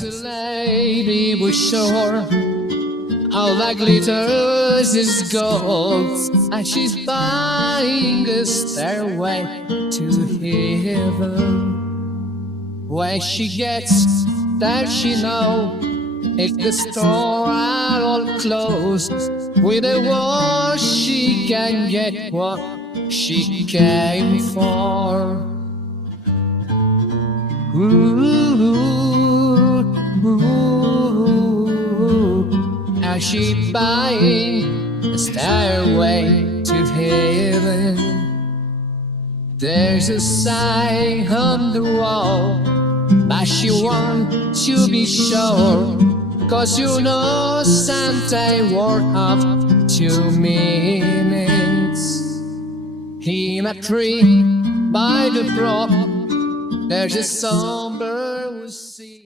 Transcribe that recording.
There's a lady with sure all that glitters is gold, and she's buying a stairway to heaven. When she gets there, she know if the store are all closed, with a war she can get what she came for. Ooh, ooh, and she buying a stairway to heaven. There's a sign on the wall, but she want to be sure, 'cause you know Santa wore up 2 minutes. In a tree by the brook, there's a somber sea.